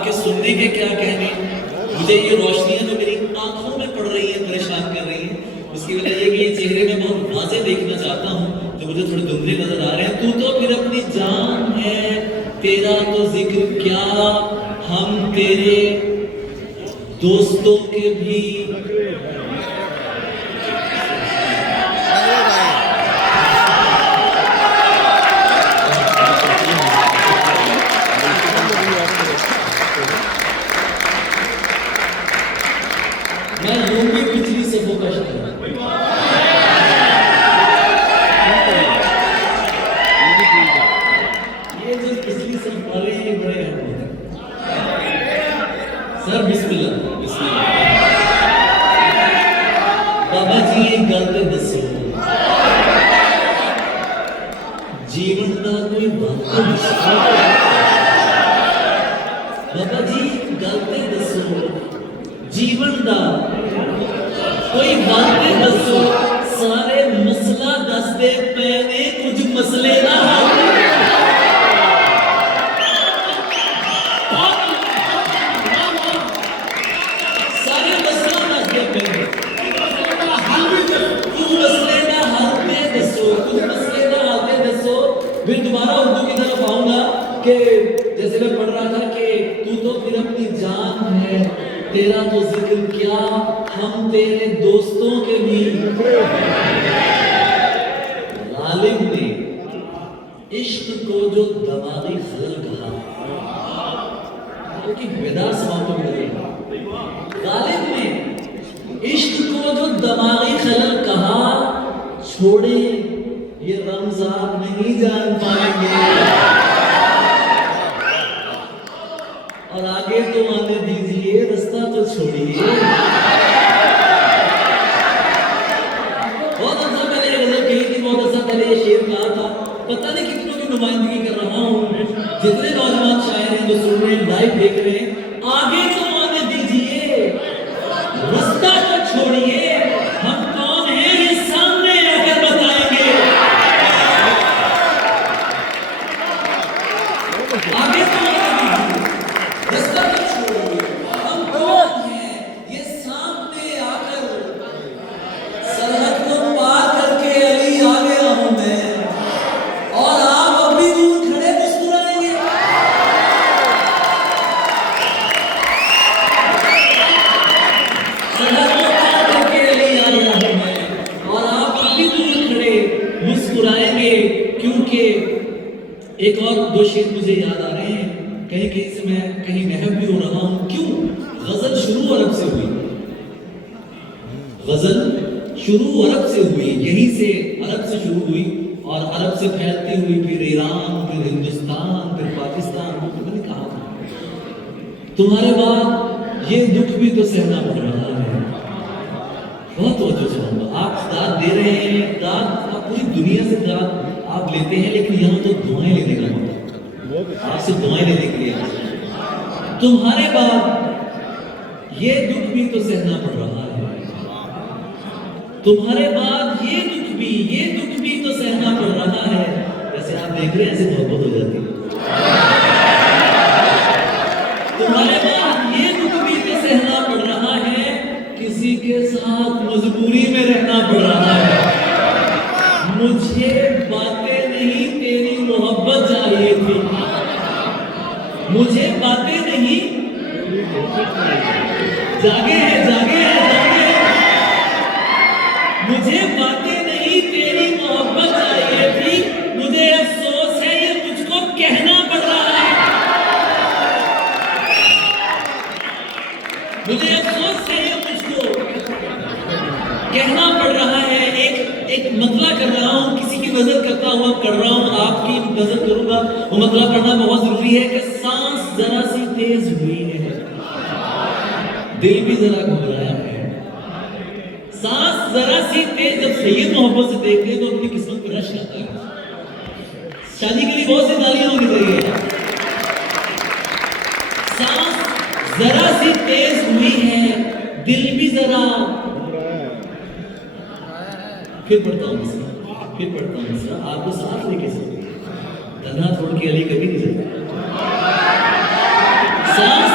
आपके सुनने के क्या कहने, मुझे ये रोशनियां जो मेरी आंखों में पड़ रही हैं परेशान कर रही हैं, उसकी वजह ये कि ये चेहरे में बहुत वाज़ेह देखना चाहता हूँ, जो मुझे थोड़े धुंधले नजर आ रहे हैं। तू तो फिर अपनी जान है, तेरा तो जिक्र क्या, हम तेरे दोस्तों के भी। मैं लूंगी पिछली सफों का शक्ल, ये जो पिछली सफ वाले ये बड़े हैं सर। बिस्मिल्लाह बिस्मिल्लाह। बाबा जी एक गल ते दसो, जीवन का कोई वाक़या दसो। बाबा जी गल ते दसो, जीवन का कोई वाक़या दसो। सारे मसला दसदे पे ने, कुछ मसले ना सारे मसला दसदे पे, कुछ मसले ना हल पे दसो, कुछ मसले ना हल पे दसो। फिर दोबारा उर्दू की तरफ आऊंगा कि जैसे मैं पढ़ रहा था कि तू तो फिर अपनी जान है, तेरा तो जिक्र क्या, हम तेरे दोस्तों के भी। गालिब ने इश्क को जो दमागी खलल कहा, क्योंकि बेदार समाज को मिल गई। गालिब ने इश्क को जो दमागी खलल कहा, छोड़े ये रमजान नहीं जान पाएंगे, और आगे तो आने दीजिए, रास्ता तो छोड़िए। बहुत अर्सा पहले गजल कही थी, बहुत अर्सा पहले ये शेर कहा था। पता नहीं कितनों की नुमाइंदगी कर रहा हूँ, जितने नौजवान शायर हैं जो सुन रहे हैं, लाइव देख रहे हैं, आगे तो आने दीजिए, रास्ता तो छोड़िए। हम कौन हैं ये सामने आकर बताएंगे, आगे तो आने दीजिए, रास्ता तो छोड़िए। हम कौन हैं ये सामने आकर, सरहद को पार करके अली आ गया हूं मैं, और आप अब भी दूर खड़े मुस्कुराएंगे। सरहद को पार करके अली आ गया हूं मैं, और आप अब भी दूर खड़े मुस्कुराएंगे। क्योंकि एक और दो शेर मुझे याद आ रहे हैं, कहीं कहीं से मैं कहीं महव भी हो रहा हूं। क्यों? गजल शुरू अरब से हुई, गजल शुरू अरब से हुई, यहीं से अरब से शुरू हुई, और अरब से फैलती हुई फिर ईरान, फिर हिंदुस्तान, फिर पाकिस्तान, पता नहीं कहां था। तुम्हारे बाद ये दुख भी तो सहना पड़ रहा है। बहुत तवज्जो चाहूंगा, आप दाद दे रहे हैं, दाद आप पूरी दुनिया से दाद आप लेते हैं, लेकिन यहाँ तो दुआएं लेने का मौका, आपसे दुआएं लेने के लिए। तुम्हारे बाद ये दुख भी तो सहना पड़ रहा है, तुम्हारे बाद ये दुख भी तो सहना पड़ रहा है। जैसे आप देख रहे हैं, ऐसे मोहब्बत हो जाती है। तुम्हारे बाद ये दुख भी तो सहना पड़ रहा है, किसी के साथ मजबूरी में रहना पड़ रहा है। मुझे बातें नहीं तेरी मोहब्बत चाहिए थी, मुझे बातें नहीं, जागे हैं जागे हैं जागे हैं, मुझे बातें नहीं तेरी मोहब्बत चाहिए थी। मुझे अफसोस है ये मुझको कहना पड़ रहा है, मुझे अफसोस है ये मुझको कहना पड़ रहा है। एक मतला कर रहा हूं, किसी की नजर करता हुआ कर रहा हूं, आपकी नजर करूंगा। वो मतला करना बहुत जरूरी है कि सांस जरा सी तेज हुई है, दिल भी जरा घबराया है। सांस जरा सी तेज, जब सैयद मोहब्बत से देखते हैं तो अपनी किस्मत पर रश आता है। शादी के लिए बहुत सी तालियां होनी चाहिए। सांस जरा सी तेज हुई है, दिल भी जरा, फिर पढ़ता हूँ आपको साथ लेके चलते, धन्ना छोड़ के अली कभी नहीं चलता। सांस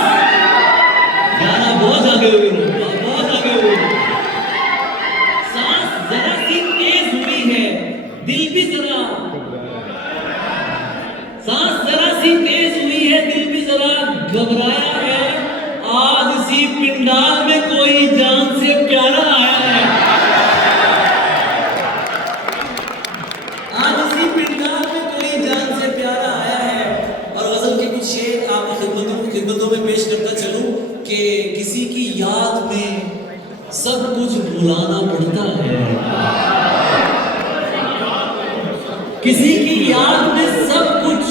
इसी पिंडाल में कोई जान से प्यारा आया है, आज इसी पिंडाल में कोई जान से प्यारा आया है। और गजल के कुछ शेर आपकी खिदमतों में पेश करता चलूं कि किसी की याद में सब कुछ भुलाना पड़ता है, किसी की याद में सब कुछ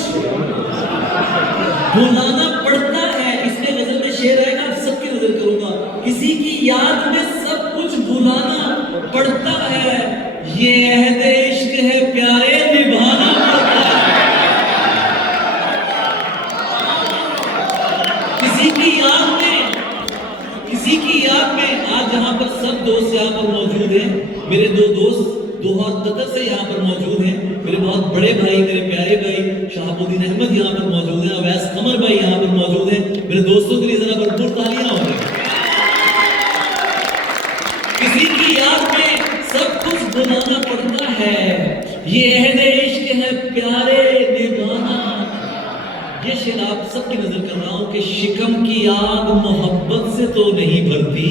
भुलाना पड़ता है। इसमें गजल में शेर है, आप सबकी नजर करूंगा। किसी की याद में सब कुछ भुलाना पड़ता है, ये अहद इश्क है प्यारे निभाना पड़ता है। किसी की याद में, किसी की याद में, आज जहां पर सब दोस्त यहाँ पर मौजूद हैं, मेरे दो दोस्त दोहा कतर से यहाँ पर मौजूद हैं, मेरे बहुत बड़े भाई, मेरे प्यारे भाई शहाबुद्दीन अहमद यहाँ पर मौजूद हैं, अवैस कमर भाई यहाँ पर मौजूद हैं। मेरे दोस्तों के लिए जरा भरपूर तालियां हो रही। किसी की याद में सब कुछ भुलाना पड़ता है, ये अहद इश्क है प्यारे निभाना। ये शेर आप सबकी नजर कर रहा हूं कि शिकम की आग मोहब्बत से तो नहीं भरती,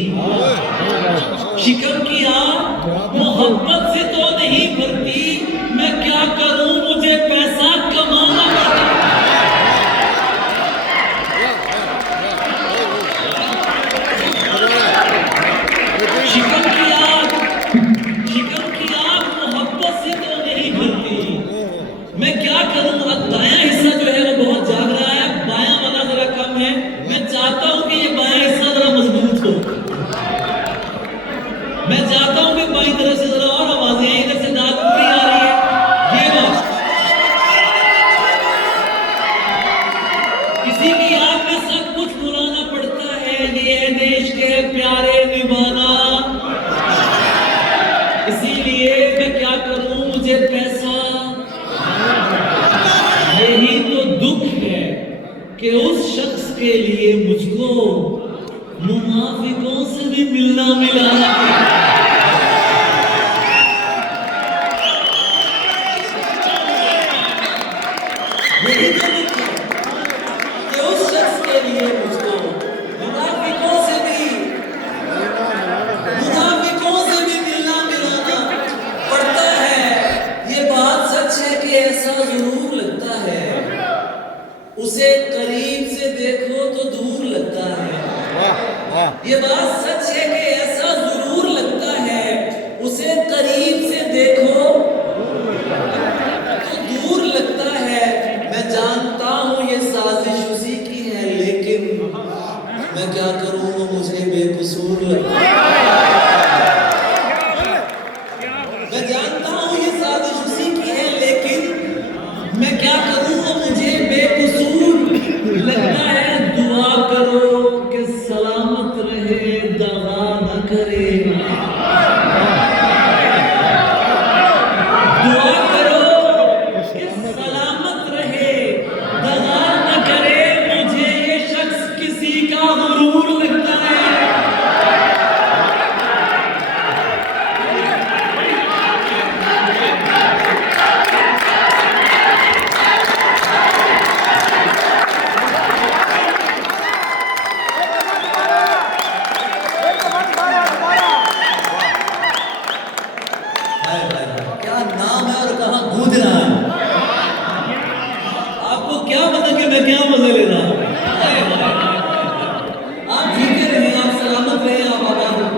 शिकम की आग मोहब्बत से तो नहीं भरती, मैं क्या करूं मुझे पैसा कमाना पड़ता। शिकम की आग, शिकम की आग मोहब्बत से तो नहीं भरती, मैं क्या करूं। अब दायां हिस्सा जो है वो बहुत जाग रहा है, बायां वाला जरा कम है। मैं चाहता हूं कि ये बायां हिस्सा जरा मजबूत हो, मैं चाहता हूं कि बाईं तरफ से जरा और आवाजें आए, इधर से दाद पूरी आ रही है। ये बात, किसी की याद में सब कुछ भुलाना पड़ता है, ये देश के प्यारे निभाना। इसीलिए मैं क्या करूं मुझे पैसा, यही तो दुख है कि उस शख्स के लिए मुझको मुनाफिकों से भी मिलना मिला। यही तो दुख है कि उस शख्स के लिए मुझको मुनाफिकों से भी मिलना मिलाना पड़ता है। ये बात सच है कि ऐसा जरूर लगता है, उसे करीब से देखो तो दूर लगता है। ये बात सच है कि ऐसा जरूर लगता है, उसे करीब से देखो तो दूर लगता है। मैं जानता हूं ये साजिश उसी की है, लेकिन मैं क्या करूं वो मुझे बेकसूर लगता है। मैं जानता हूं ये साजिश उसी की है, लेकिन मैं क्या करूं वो मुझे बेकसूर लगता है। दुआ करो कि सलामत रहे, दगा न करे, दुआ करो कि सलामत रहे, दगा न करे, मुझे ये शख्स किसी का गुरूर लगता है। क्या नाम है और कहां गूंज रहा है, आपको क्या पता कि मैं क्या मजे ले रहा हूं। आप जीते रहे, आप सलामत रहे, आप आबाद रहे।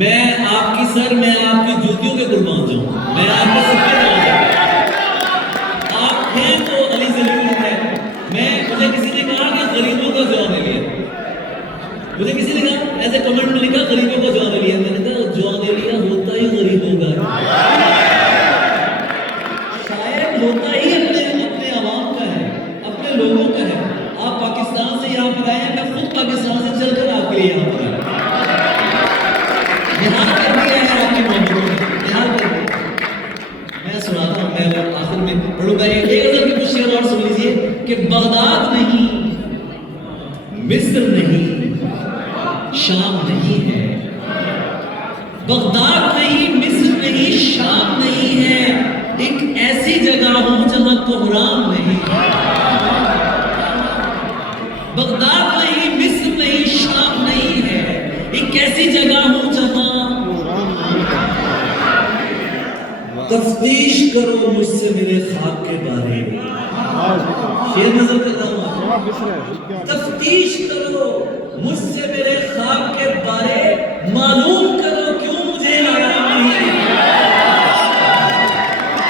मैं आपकी सर, मैं आपकी जूतियों के कुर्बान जाऊं, मैं आपके सबके जाऊं। आप हैं तो अली जरूर है। मुझे किसी ने कहा कि गरीबों का जवाब ले लिया, मुझे किसी ने कहा ऐसे कमेंट में लिखा गरीबों को जवाब लिया। मैंने कहा जवाब लिया होता ही गरीबों का है, शायद होता ही अपने आवाम का है, अपने लोगों का है। आप पाकिस्तान से यहाँ पर आए हैं, मैं खुद पाकिस्तान से चलकर आपके लिए यहाँ पर यहाँ कर दिया है आपकी मोहब्बत यहाँ पर। मैं सुनाता हूँ, मैं आखिर में पढ़ूंगा एक गजल के कुछ शेर और सुन लीजिए कि बगदाद नहीं, मिस्र नहीं, शाम नहीं है, बगदाद नहीं, मिस्र नहीं, शाम नहीं है, एक ऐसी जगह हूं जहां कोहराम नहीं। बगदाद नहीं, तफ्तीश करो मुझसे मेरे ख्वाब के बारे में। शेर नजर कर रहा हूं, तफ्तीश करो मुझसे मेरे ख्वाब